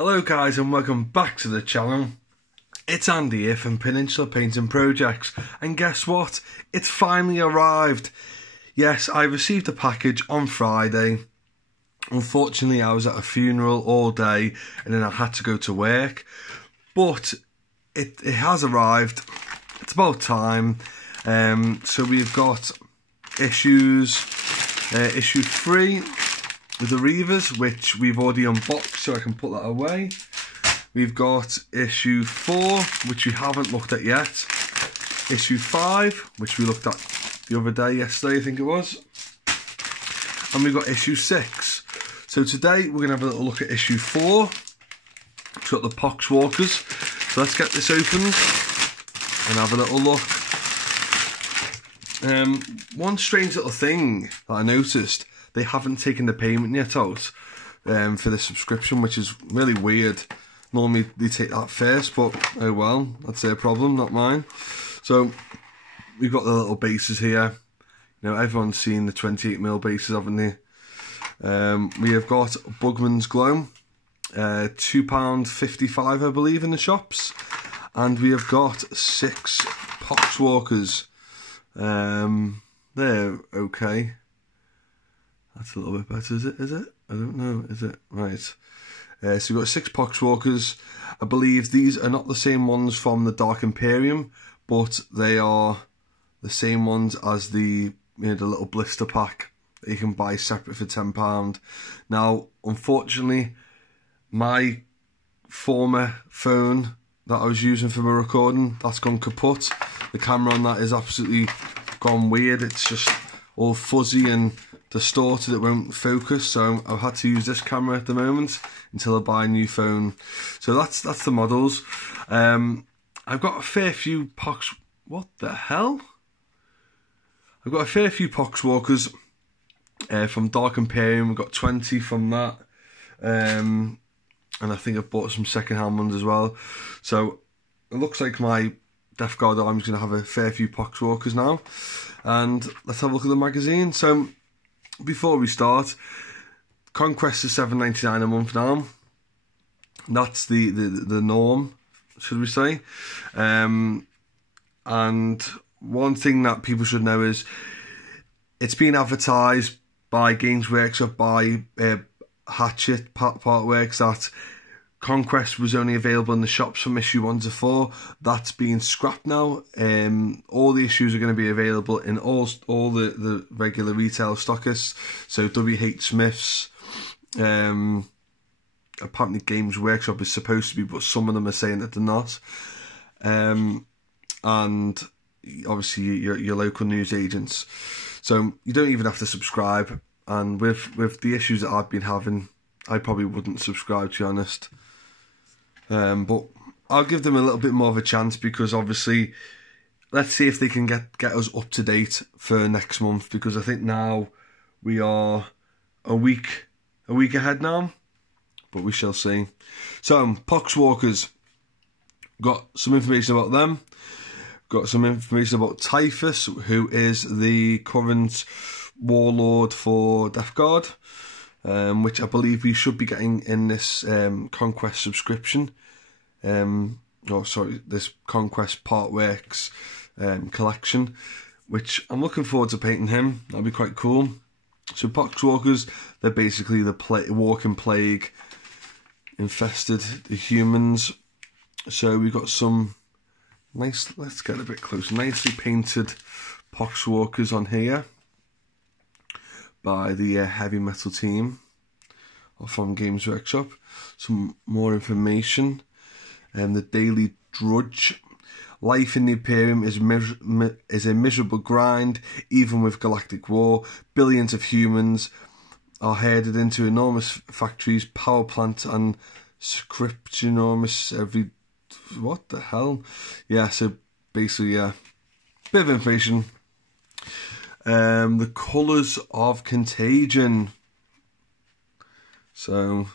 Hello guys and welcome back to the channel. It's Andy here from Peninsula Painting Projects, and guess what? It's finally arrived. Yes, I received a package on Friday. Unfortunately I was at a funeral all day and then I had to go to work, but it has arrived. It's about time. So we've got issue 3 with the Reavers, which we've already unboxed, so I can put that away. We've got issue 4, which we haven't looked at yet. Issue 5, which we looked at the other day, yesterday I think it was. And we've got issue 6. So today we're going to have a little look at issue 4. It's got the Poxwalkers. So let's get this opened and have a little look. One strange little thing that I noticed, they haven't taken the payment yet out for the subscription, which is really weird. Normally they take that first, but oh well, that's their problem, not mine. So we've got the little bases here. You know, everyone's seen the 28mm bases, haven't they? We have got Bugman's Glow, £2.55 I believe in the shops, and we have got 6 Poxwalkers. They're okay. That's a little bit better, is it? I don't know, is it? Right. So we've got 6 Poxwalkers. I believe these are not the same ones from the Dark Imperium, but they are the same ones as the, the little blister pack that you can buy separate for £10. Now, unfortunately, my former phone that I was using for my recording, that's gone kaput. The camera on that is absolutely gone weird. It's just all fuzzy and distorted, it won't focus, so I've had to use this camera at the moment until I buy a new phone. So that's the models. I've got a fair few what the hell? I've got a fair few Poxwalkers from Dark Imperium. We've got 20 from that, and I think I've bought some second-hand ones as well. So it looks like my Death Guard army's going to have a fair few Poxwalkers now. And let's have a look at the magazine. So before we start, Conquest is $7.99 a month now. That's the norm, should we say. And one thing that people should know is it's been advertised by Games Workshop, by Hatchet Partworks, that Conquest was only available in the shops from issue 1 to 4. That's being scrapped now. All the issues are going to be available in all the regular retail stockists. So WH Smith's, apparently Games Workshop is supposed to be, but some of them are saying that they're not. And obviously your local news agents. So you don't even have to subscribe. And with the issues that I've been having, I probably wouldn't subscribe, to be honest. But I'll give them a little bit more of a chance, because obviously, let's see if they can get us up to date for next month, because I think now we are a week ahead now, but we shall see. So Poxwalkers, got some information about them. Got some information about Typhus, who is the current warlord for Death Guard, which I believe we should be getting in this Conquest subscription. This Conquest Partworks collection, which I'm looking forward to painting him. That'll be quite cool. So Poxwalkers, they're basically the walking plague infested the humans. So we've got some nice, let's get a bit closer, nicely painted Poxwalkers on here by the Heavy Metal team from Games Workshop. Some more information. The Daily Drudge. Life in the Imperium is a miserable grind, even with galactic war. Billions of humans are herded into enormous factories, power plants, and scriptionormous every... What the hell? Yeah, so basically, yeah. Bit of information. The colours of Contagion. So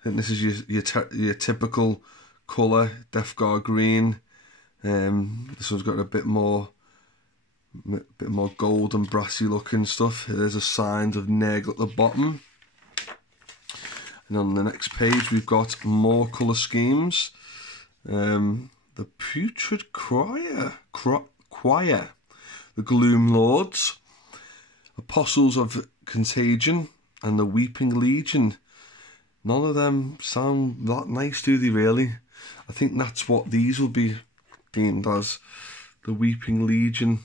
I think this is your typical colour, Death Guard green. This one's got a bit more gold and brassy looking stuff. There's a sign of Neg at the bottom. And on the next page, we've got more colour schemes. The Putrid Choir, the Gloom Lords, Apostles of Contagion, and the Weeping Legion. None of them sound that nice, do they really? I think that's what these will be deemed as, the Weeping Legion.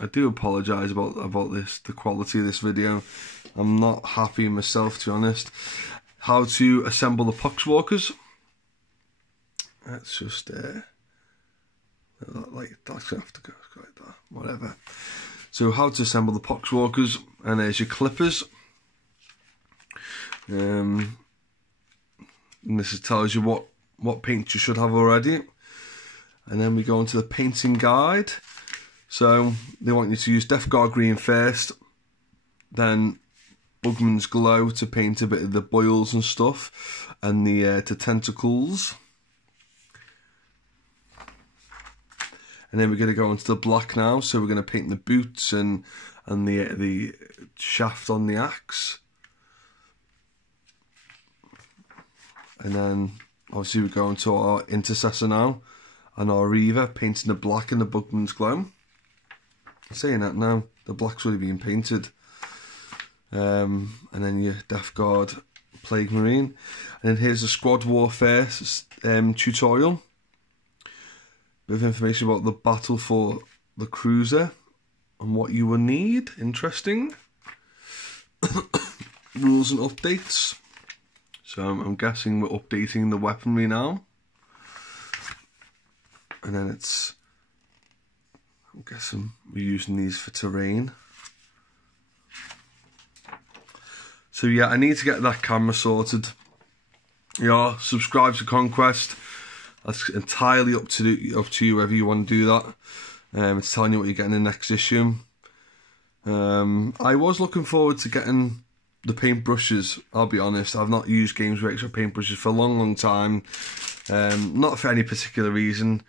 I do apologise about this, the quality of this video. I'm not happy myself, to be honest. How to assemble the Poxwalkers. Let's just like that's gonna have to go like that. Whatever. So how to assemble the Poxwalkers, and there's your clippers. And this tells you what paint you should have already. And then we go into the painting guide. So they want you to use Death Guard Green first, then Bugman's Glow to paint a bit of the boils and stuff, and the tentacles. And then we're going to go into the black now. So we're going to paint the boots and the shaft on the axe. And then obviously we go into our Intercessor now, and our Reaver, painting the black and the Bugman's Glow. Saying that now, the black's already been painted. And then your Death Guard Plague Marine. And then here's the Squad Warfare tutorial. Bit of information about the battle for the cruiser and what you will need. Interesting. Rules and updates. So I'm guessing we're updating the weaponry now. And then I'm guessing we're using these for terrain. So yeah, I need to get that camera sorted. Yeah, subscribe to Conquest. That's entirely up to you whether you want to do that. It's telling you what you're getting in the next issue. I was looking forward to getting the paintbrushes. I'll be honest, I've not used Games Workshop paintbrushes for a long time. Not for any particular reason.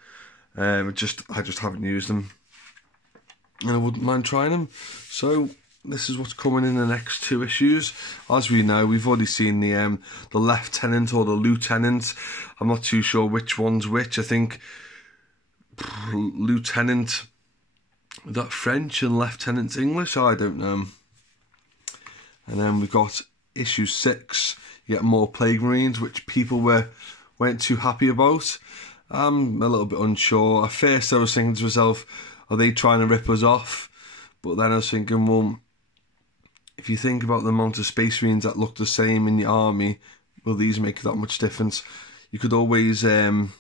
I just haven't used them, and I wouldn't mind trying them. So this is what's coming in the next 2 issues. As we know, we've already seen the Lieutenant or the Lieutenant. I'm not too sure which one's which. I think Lieutenant, is that French, and Lieutenant's English? I don't know. And then we've got issue 6. You get more Plague Marines, which people weren't too happy about. I'm a little bit unsure. At first I was thinking to myself, are they trying to rip us off? But then I was thinking, well, if you think about the amount of Space Marines that look the same in your army, will these make that much difference? You could always maybe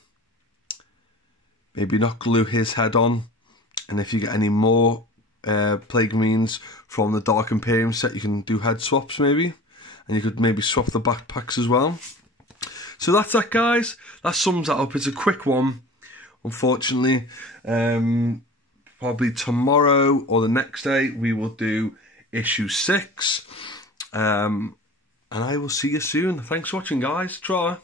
not glue his head on, and if you get any more Plague Marines from the Dark Imperium set, you can do head swaps maybe, and you could maybe swap the backpacks as well. So that's that, guys. That sums that up. It's a quick one, unfortunately. Probably tomorrow or the next day we will do issue 6. And I will see you soon. Thanks for watching, guys. Try.